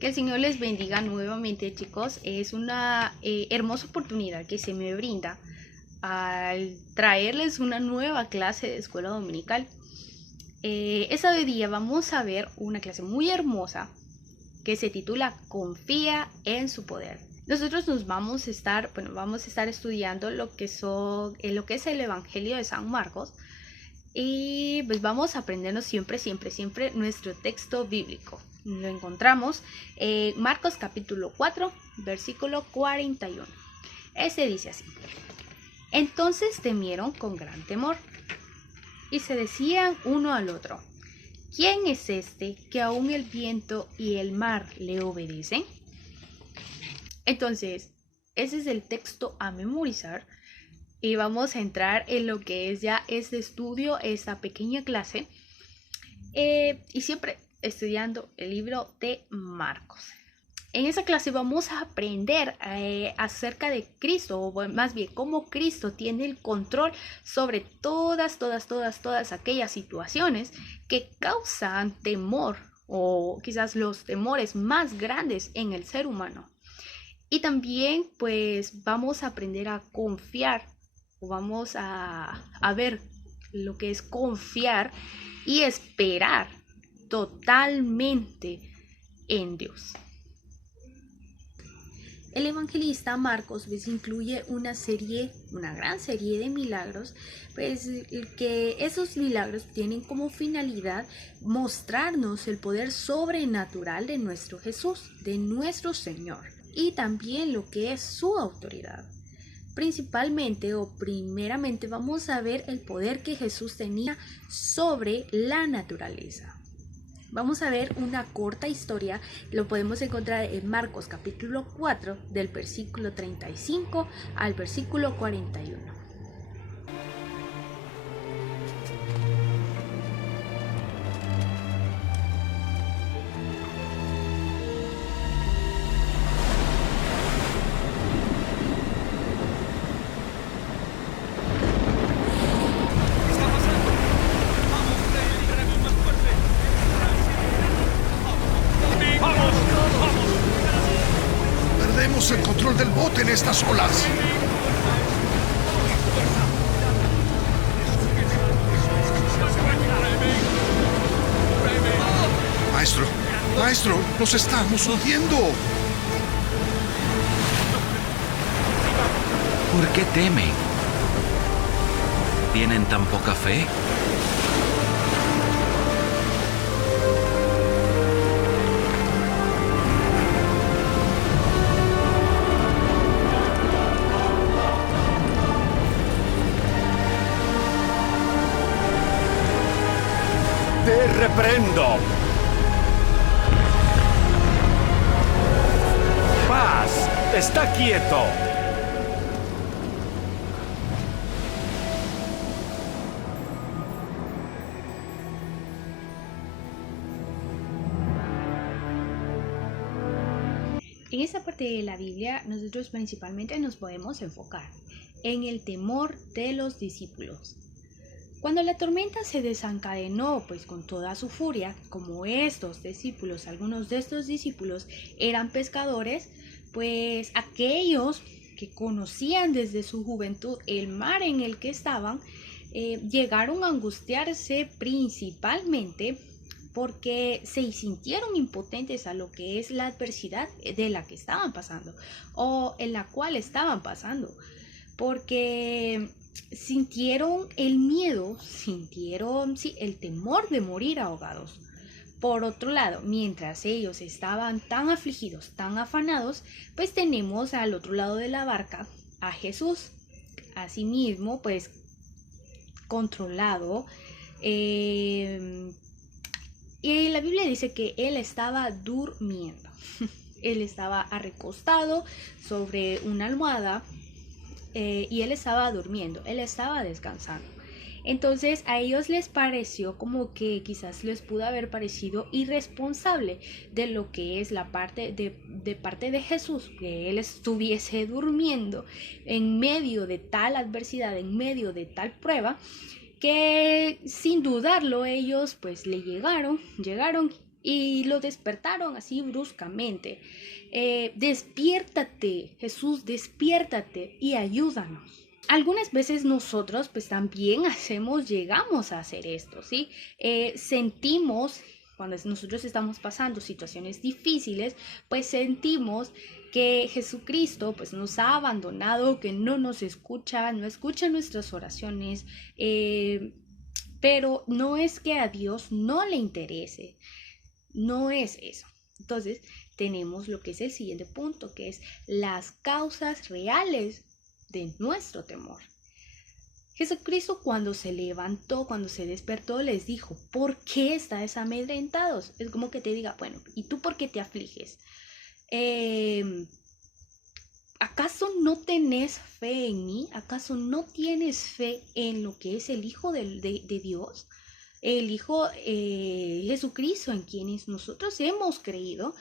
Que el Señor les bendiga nuevamente, chicos. Es una hermosa oportunidad que se me brinda al traerles una nueva clase de escuela dominical. Esta día vamos a ver una clase muy hermosa que se titula Confía en su poder. Nosotros vamos a estar estudiando lo que es el Evangelio de San Marcos. Y pues vamos a aprendernos siempre nuestro texto bíblico. Lo encontramos en Marcos capítulo 4, versículo 41. Este dice así: Entonces temieron con gran temor y se decían uno al otro: ¿Quién es este que aún el viento y el mar le obedecen? Entonces, ese es el texto a memorizar. Y vamos a entrar en lo que es ya este estudio, esta pequeña clase. Y siempre estudiando el libro de Marcos. En esa clase vamos a aprender acerca de Cristo, o más bien cómo Cristo tiene el control sobre todas aquellas situaciones que causan temor, o quizás los temores más grandes en el ser humano. Y también pues vamos a aprender a confiar, o vamos a ver lo que es confiar y esperar totalmente en Dios. El evangelista Marcos pues incluye una gran serie de milagros, pues que esos milagros tienen como finalidad mostrarnos el poder sobrenatural de nuestro Jesús, de nuestro Señor, y también lo que es su autoridad. Principalmente o primeramente vamos a ver el poder que Jesús tenía sobre la naturaleza. Vamos a ver una corta historia, lo podemos encontrar en Marcos capítulo 4 del versículo 35 al versículo 41. Perdemos el control del bote en estas olas. Maestro, nos estamos hundiendo. ¿Por qué temen? ¿Tienen tan poca fe? ¡Te reprendo! ¡Paz! ¡Está quieto! En esta parte de la Biblia, nosotros principalmente nos podemos enfocar en el temor de los discípulos. Cuando la tormenta se desencadenó pues con toda su furia, como algunos de estos discípulos eran pescadores, pues aquellos que conocían desde su juventud el mar en el que estaban, llegaron a angustiarse principalmente porque se sintieron impotentes a lo que es la adversidad de la que estaban pasando o en la cual estaban pasando, porque sintieron el miedo, el temor de morir ahogados. Por otro lado, mientras ellos estaban tan afligidos, tan afanados, pues tenemos al otro lado de la barca a Jesús, asimismo pues controlado, y la Biblia dice que él estaba durmiendo. Él estaba recostado sobre una almohada y él estaba durmiendo, él estaba descansando. Entonces a ellos les pareció como que quizás les pudo haber parecido irresponsable de lo que es la parte de Jesús, que él estuviese durmiendo en medio de tal adversidad, en medio de tal prueba, que sin dudarlo ellos pues le llegaron y lo despertaron así bruscamente. Despiértate, Jesús, despiértate y ayúdanos. Algunas veces nosotros pues también llegamos a hacer esto, ¿sí? Sentimos, cuando nosotros estamos pasando situaciones difíciles, pues sentimos que Jesucristo pues nos ha abandonado, que no nos escucha, no escucha nuestras oraciones, pero no es que a Dios no le interese, no es eso. Entonces tenemos lo que es el siguiente punto, que es las causas reales de nuestro temor. Jesucristo cuando se levantó, cuando se despertó, les dijo, ¿por qué estáis amedrentados? Es como que te diga, bueno, ¿y tú por qué te afliges? ¿Acaso no tenés fe en mí? ¿Acaso no tienes fe en lo que es el Hijo de Dios? El Hijo Jesucristo, en quienes nosotros hemos creído.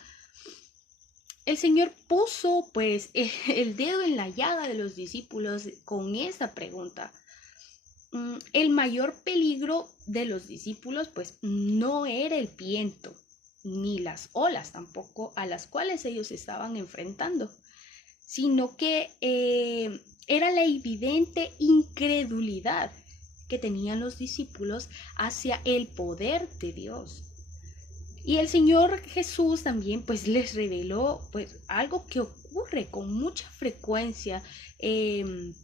El Señor puso pues el dedo en la llaga de los discípulos con esa pregunta. El mayor peligro de los discípulos pues no era el viento ni las olas tampoco a las cuales ellos estaban enfrentando, sino que era la evidente incredulidad que tenían los discípulos hacia el poder de Dios. Y el Señor Jesús también pues les reveló pues algo que ocurre con mucha frecuencia en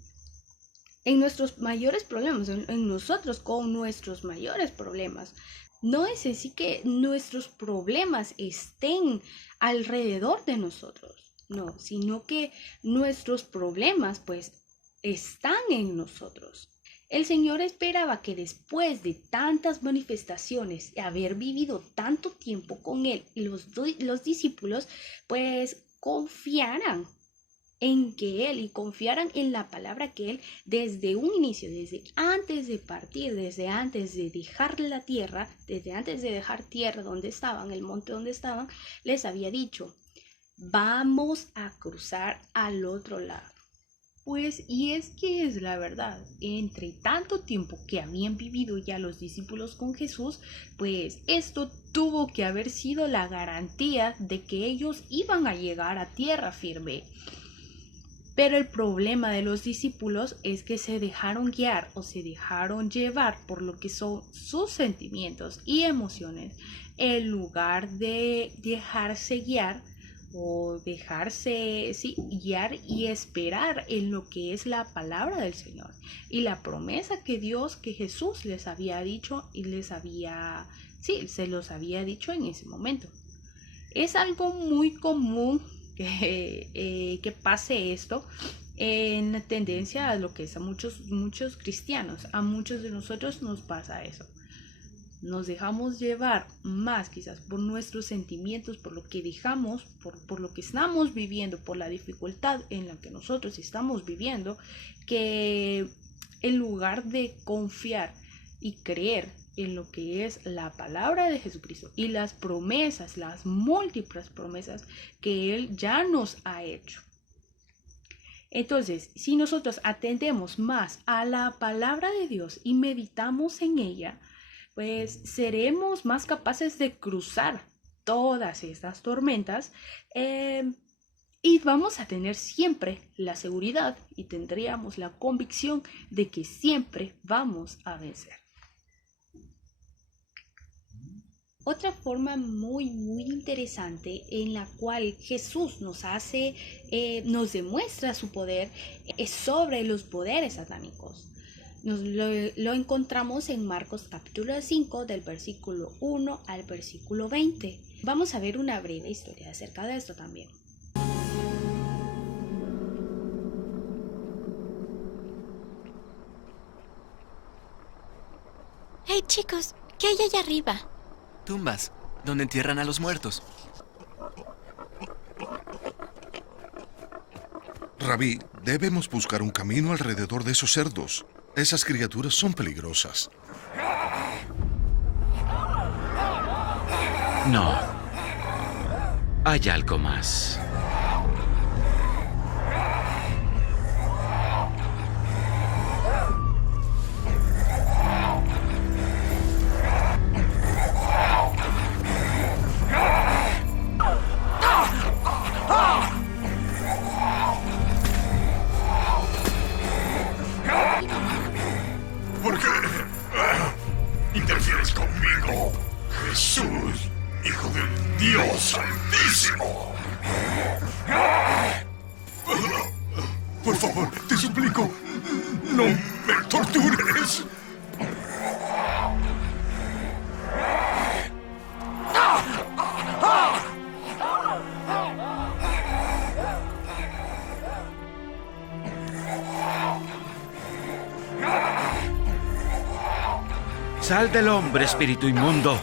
nuestros mayores problemas, en nosotros con nuestros mayores problemas. No es así que nuestros problemas estén alrededor de nosotros, no, sino que nuestros problemas pues están en nosotros. El Señor esperaba que después de tantas manifestaciones, de haber vivido tanto tiempo con Él, los discípulos pues confiaran en que Él y confiaran en la palabra que Él desde un inicio, desde antes de partir, desde antes de dejar la tierra, desde antes de dejar tierra donde estaban, el monte donde estaban, les había dicho, vamos a cruzar al otro lado. Pues, y es que es la verdad, entre tanto tiempo que habían vivido ya los discípulos con Jesús, pues esto tuvo que haber sido la garantía de que ellos iban a llegar a tierra firme. Pero el problema de los discípulos es que se dejaron guiar o se dejaron llevar por lo que son sus sentimientos y emociones, en lugar de dejarse guiar o dejarse guiar y esperar en lo que es la palabra del Señor y la promesa que Jesús les había dicho y se los había dicho en ese momento. Es algo muy común que pase esto en tendencia a lo que es a muchos cristianos. A muchos de nosotros nos pasa eso. Nos dejamos llevar más quizás por nuestros sentimientos, por lo que dejamos, por lo que estamos viviendo, por la dificultad en la que nosotros estamos viviendo, que en lugar de confiar y creer en lo que es la palabra de Jesucristo y las promesas, las múltiples promesas que Él ya nos ha hecho. Entonces, si nosotros atendemos más a la palabra de Dios y meditamos en ella, pues seremos más capaces de cruzar todas estas tormentas y vamos a tener siempre la seguridad y tendríamos la convicción de que siempre vamos a vencer. Otra forma muy interesante en la cual Jesús nos demuestra su poder es sobre los poderes satánicos. Lo encontramos en Marcos capítulo 5 del versículo 1 al versículo 20. Vamos a ver una breve historia acerca de esto también. Hey chicos, ¿qué hay allá arriba? Tumbas, donde entierran a los muertos. Rabí, debemos buscar un camino alrededor de esos cerdos. Esas criaturas son peligrosas. No. Hay algo más. grandísimo. Por favor, te suplico, no me tortures. Sal del hombre, espíritu inmundo.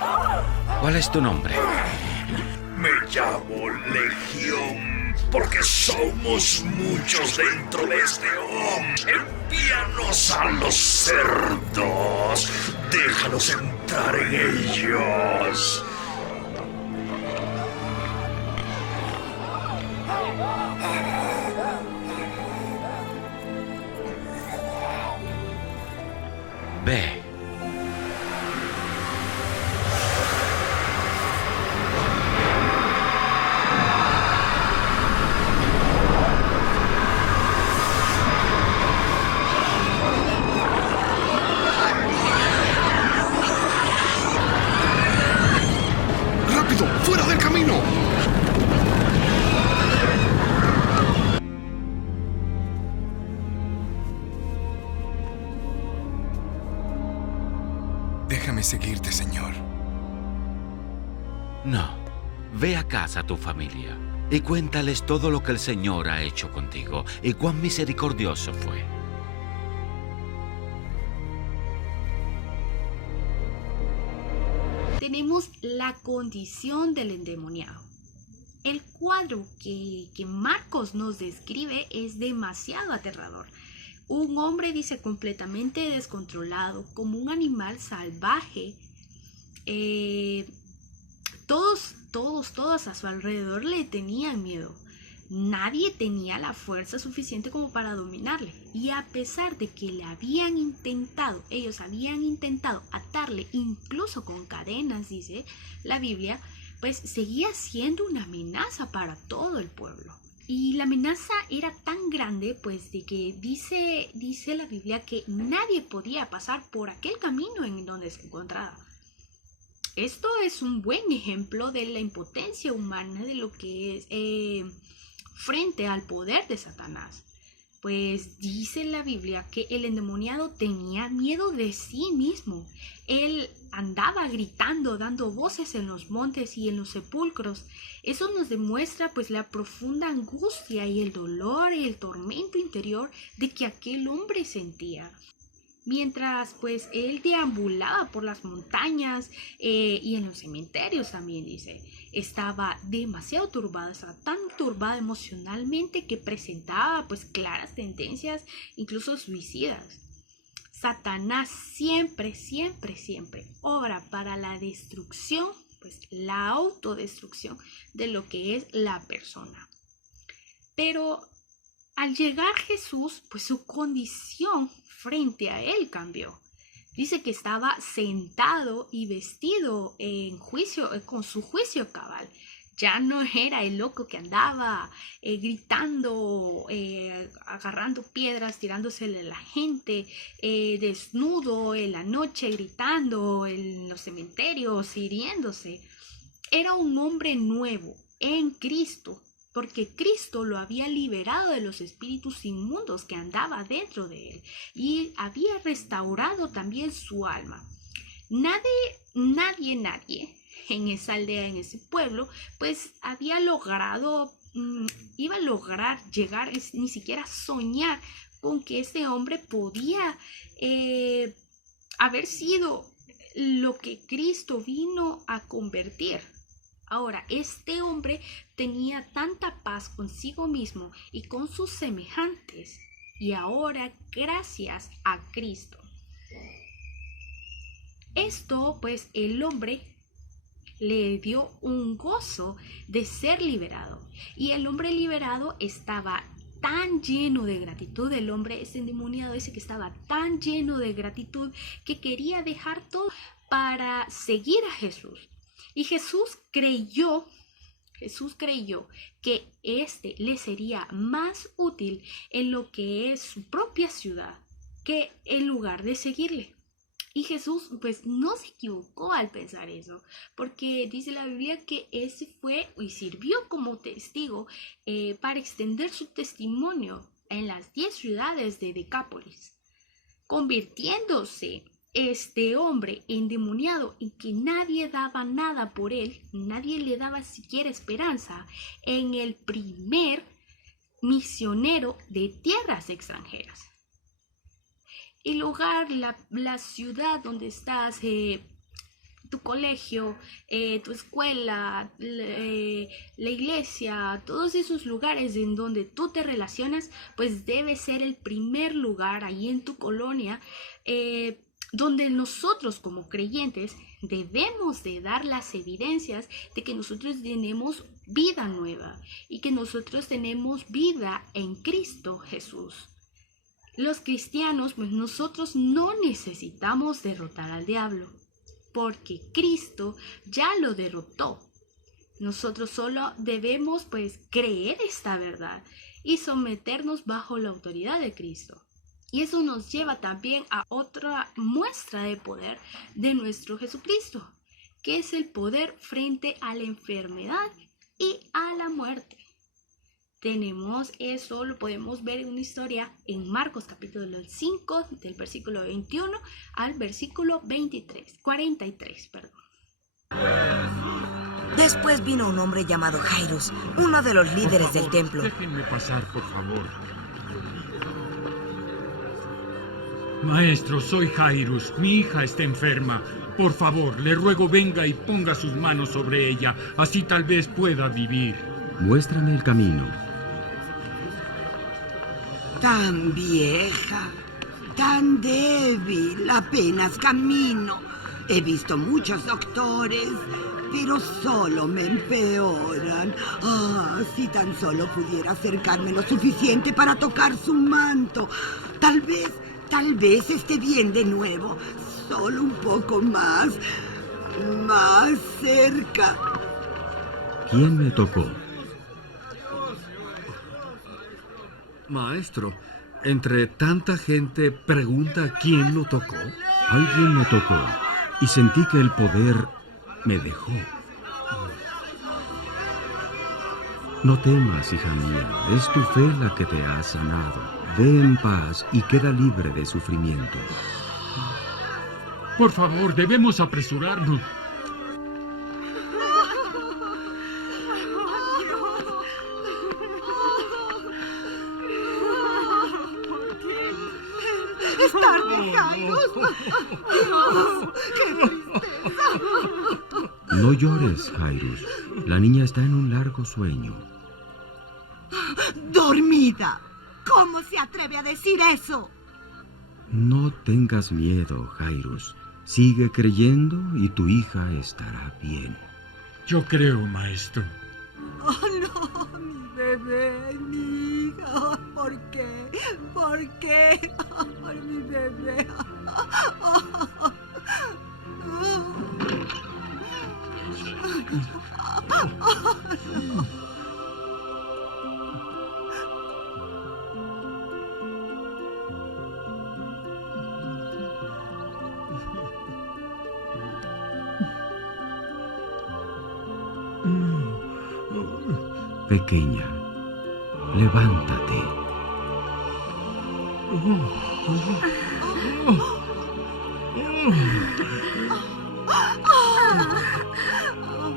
¿Cuál es tu nombre? Me llamo Legión, porque somos muchos dentro de este hombre. Envíanos a los cerdos. Déjanos entrar en ellos. Ve. ¡Rápido! ¡Fuera del camino! Déjame seguirte, Señor. No. Ve a casa a tu familia y cuéntales todo lo que el Señor ha hecho contigo y cuán misericordioso fue. Tenemos la condición del endemoniado. El cuadro que Marcos nos describe es demasiado aterrador. Un hombre, dice, completamente descontrolado, como un animal salvaje. Todos a su alrededor le tenían miedo. Nadie tenía la fuerza suficiente como para dominarle. Y a pesar de que ellos habían intentado atarle incluso con cadenas, dice la Biblia, pues seguía siendo una amenaza para todo el pueblo. Y la amenaza era tan grande, pues, de que dice la Biblia que nadie podía pasar por aquel camino en donde se encontraba. Esto es un buen ejemplo de la impotencia humana, de lo que es frente al poder de Satanás. Pues dice la Biblia que el endemoniado tenía miedo de sí mismo. Él andaba gritando, dando voces en los montes y en los sepulcros. Eso nos demuestra pues la profunda angustia y el dolor y el tormento interior de que aquel hombre sentía. Mientras pues él deambulaba por las montañas y en los cementerios también, dice, estaba demasiado turbado, estaba tan turbado emocionalmente que presentaba pues claras tendencias incluso suicidas. Satanás siempre obra para la destrucción, pues la autodestrucción de lo que es la persona. Pero al llegar Jesús, pues su condición frente a él cambió. Dice que estaba sentado y vestido en juicio, con su juicio cabal. Ya no era el loco que andaba gritando, agarrando piedras, tirándosele a la gente, desnudo en la noche, gritando en los cementerios, hiriéndose. Era un hombre nuevo en Cristo, porque Cristo lo había liberado de los espíritus inmundos que andaba dentro de él y había restaurado también su alma. Nadie en esa aldea, en ese pueblo, pues iba a lograr llegar, ni siquiera soñar con que este hombre podía haber sido lo que Cristo vino a convertir. Ahora, este hombre tenía tanta paz consigo mismo y con sus semejantes, y ahora gracias a Cristo. Esto, pues, el hombre le dio un gozo de ser liberado, y el hombre liberado estaba tan lleno de gratitud. El hombre, este endemoniado, dice que estaba tan lleno de gratitud que quería dejar todo para seguir a Jesús. Y Jesús creyó que este le sería más útil en lo que es su propia ciudad que en lugar de seguirle. Y Jesús pues no se equivocó al pensar eso, porque dice la Biblia que ese fue y sirvió como testigo para extender su testimonio en las 10 ciudades de Decápolis, convirtiéndose este hombre endemoniado en que nadie daba nada por él, nadie le daba siquiera esperanza, en el primer misionero de tierras extranjeras. El lugar, la ciudad donde estás, tu colegio, tu escuela, la iglesia, todos esos lugares en donde tú te relacionas, pues debe ser el primer lugar ahí en tu colonia, donde nosotros como creyentes debemos de dar las evidencias de que nosotros tenemos vida nueva y que nosotros tenemos vida en Cristo Jesús. Los cristianos, pues nosotros no necesitamos derrotar al diablo, porque Cristo ya lo derrotó. Nosotros solo debemos pues creer esta verdad y someternos bajo la autoridad de Cristo. Y eso nos lleva también a otra muestra de poder de nuestro Jesucristo, que es el poder frente a la enfermedad y a la muerte. Tenemos eso, lo podemos ver en una historia en Marcos capítulo 5, del versículo 21 al versículo 43. Después vino un hombre llamado Jairus, uno de los líderes del templo. Déjenme pasar, por favor. Maestro, soy Jairus. Mi hija está enferma. Por favor, le ruego venga y ponga sus manos sobre ella. Así tal vez pueda vivir. Muéstrame el camino. Tan vieja, tan débil, apenas camino. He visto muchos doctores, pero solo me empeoran. Si tan solo pudiera acercarme lo suficiente para tocar su manto. Tal vez esté bien de nuevo. Solo un poco más cerca. ¿Quién me tocó? Maestro, entre tanta gente pregunta quién lo tocó. Alguien me tocó y sentí que el poder me dejó. No temas, hija mía, es tu fe la que te ha sanado. Ve en paz y queda libre de sufrimiento. Por favor, debemos apresurarnos. ¡Es tarde, Jairus! ¡Dios! ¡Qué tristeza! No llores, Jairus. La niña está en un largo sueño. ¡Dormida! ¿Cómo se atreve a decir eso? No tengas miedo, Jairus. Sigue creyendo y tu hija estará bien. Yo creo, maestro. ¡Oh, no! ¡Mi bebé, mi hija! ¿Por qué? ¿Por qué? ¡Ay, mi bebé! Pequeña, levántate.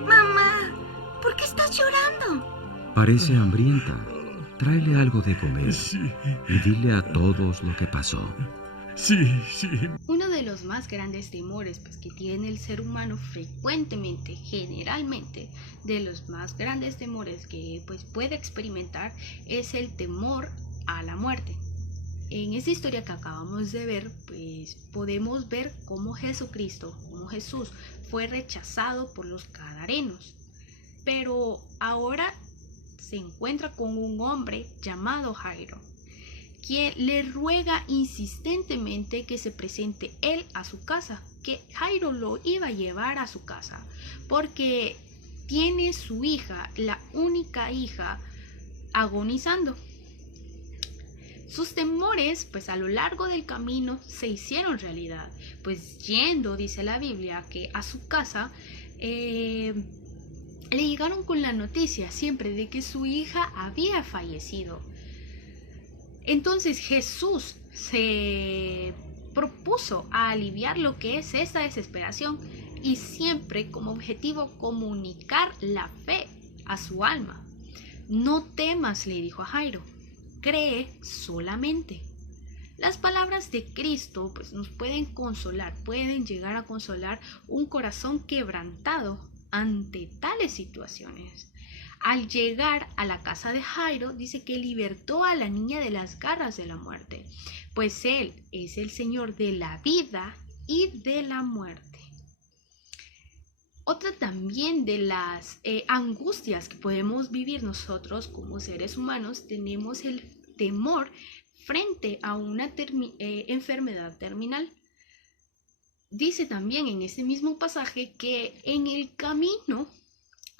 Mamá, ¿por qué estás llorando? Parece hambrienta. Tráele algo de comer. Sí. Y dile a todos lo que pasó. Sí. Uno de los más grandes temores pues, que tiene el ser humano frecuentemente, generalmente, de los más grandes temores que pues, puede experimentar es el temor a la muerte. En esta historia que acabamos de ver, pues podemos ver cómo Jesucristo, como Jesús, fue rechazado por los gadarenos. Pero ahora se encuentra con un hombre llamado Jairo, quien le ruega insistentemente que se presente él a su casa, que Jairo lo iba a llevar a su casa, porque tiene su hija, la única hija, agonizando. Sus temores, pues a lo largo del camino se hicieron realidad, pues yendo, dice la Biblia, que a su casa le llegaron con la noticia siempre de que su hija había fallecido. Entonces Jesús se propuso a aliviar lo que es esta desesperación y siempre como objetivo comunicar la fe a su alma. No temas, le dijo a Jairo, cree solamente. Las palabras de Cristo pues nos pueden consolar, pueden llegar a consolar un corazón quebrantado ante tales situaciones. Al llegar a la casa de Jairo, dice que libertó a la niña de las garras de la muerte, pues Él es el Señor de la vida y de la muerte. Otra también de las angustias que podemos vivir nosotros como seres humanos, tenemos el temor frente a una enfermedad terminal. Dice también en este mismo pasaje que en el camino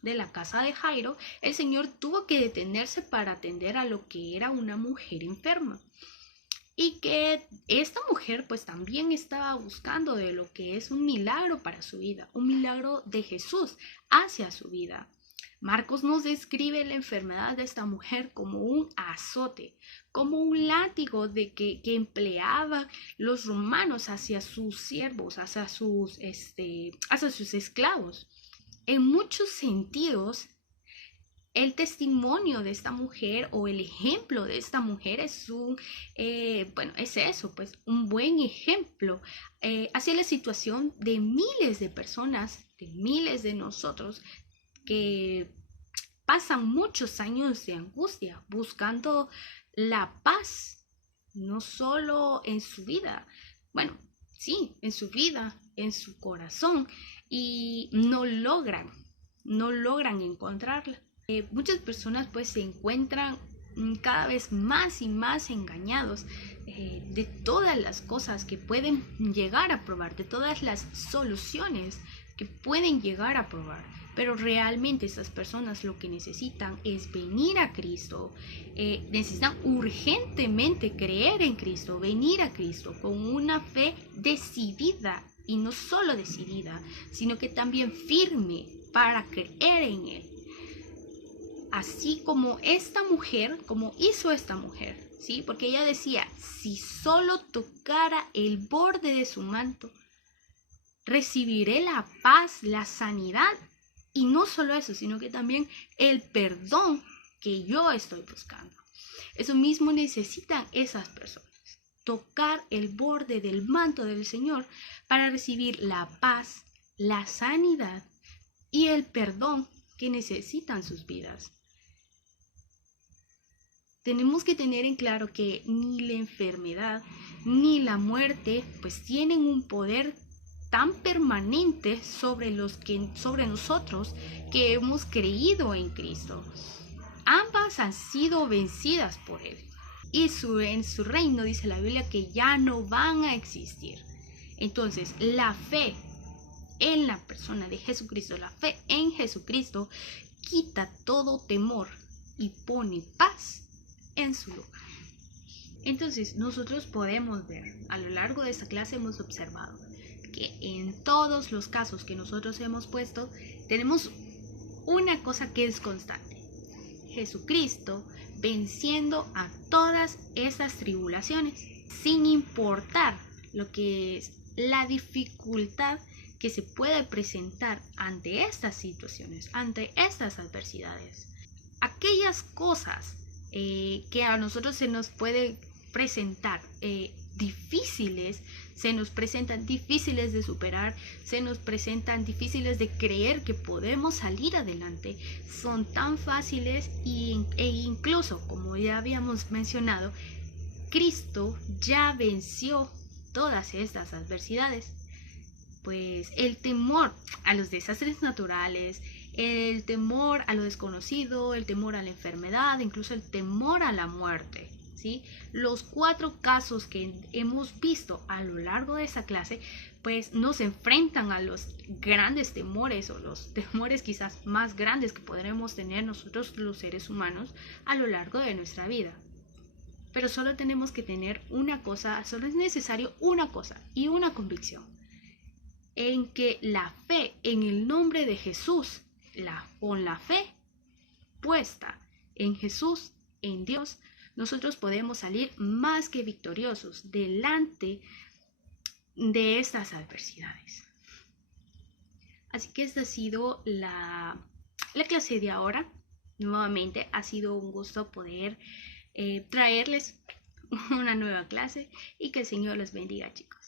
de la casa de Jairo, el Señor tuvo que detenerse para atender a lo que era una mujer enferma. Y que esta mujer pues también estaba buscando de lo que es un milagro para su vida, un milagro de Jesús hacia su vida. Marcos nos describe la enfermedad de esta mujer como un azote, como un látigo que empleaban los romanos hacia sus siervos, hacia sus esclavos. En muchos sentidos, el testimonio de esta mujer o el ejemplo de esta mujer es un buen ejemplo hacia la situación de miles de personas, de miles de nosotros que pasan muchos años de angustia buscando la paz, no solo en su vida, en su vida, en su corazón, y no logran encontrarla. Muchas personas pues se encuentran cada vez más y más engañados de todas las cosas que pueden llegar a probar, de todas las soluciones que pueden llegar a probar. Pero realmente estas personas lo que necesitan es venir a Cristo, necesitan urgentemente creer en Cristo, venir a Cristo con una fe decidida, y no solo decidida, sino que también firme para creer en Él. Así como esta mujer, como hizo esta mujer, ¿sí? Porque ella decía, si solo tocara el borde de su manto, recibiré la paz, la sanidad, y no solo eso, sino que también el perdón que yo estoy buscando. Eso mismo necesitan esas personas, tocar el borde del manto del Señor para recibir la paz, la sanidad y el perdón que necesitan sus vidas. Tenemos que tener en claro que ni la enfermedad ni la muerte pues tienen un poder tan permanente sobre nosotros que hemos creído en Cristo. Ambas han sido vencidas por Él. Y en su reino dice la Biblia que ya no van a existir. Entonces, la fe en la persona de Jesucristo, la fe en Jesucristo, quita todo temor y pone paz en su lugar. Entonces, nosotros podemos ver, a lo largo de esta clase hemos observado que en todos los casos que nosotros hemos puesto, tenemos una cosa que es constante. Jesucristo venciendo a todas esas tribulaciones, sin importar lo que es la dificultad que se puede presentar ante estas situaciones, ante estas adversidades. Aquellas cosas que a nosotros se nos puede presentar difíciles, se nos presentan difíciles de superar, se nos presentan difíciles de creer que podemos salir adelante, son tan fáciles e incluso, como ya habíamos mencionado, Cristo ya venció todas estas adversidades. Pues el temor a los desastres naturales, el temor a lo desconocido, el temor a la enfermedad, incluso el temor a la muerte, ¿sí? Los 4 casos que hemos visto a lo largo de esta clase, pues nos enfrentan a los grandes temores o los temores quizás más grandes que podremos tener nosotros los seres humanos a lo largo de nuestra vida. Pero solo tenemos que tener una cosa, solo es necesario una cosa y una convicción. En que la fe en el nombre de Jesús, con la fe puesta en Jesús, en Dios, nosotros podemos salir más que victoriosos delante de estas adversidades. Así que esta ha sido la clase de ahora. Nuevamente ha sido un gusto poder traerles una nueva clase y que el Señor los bendiga, chicos.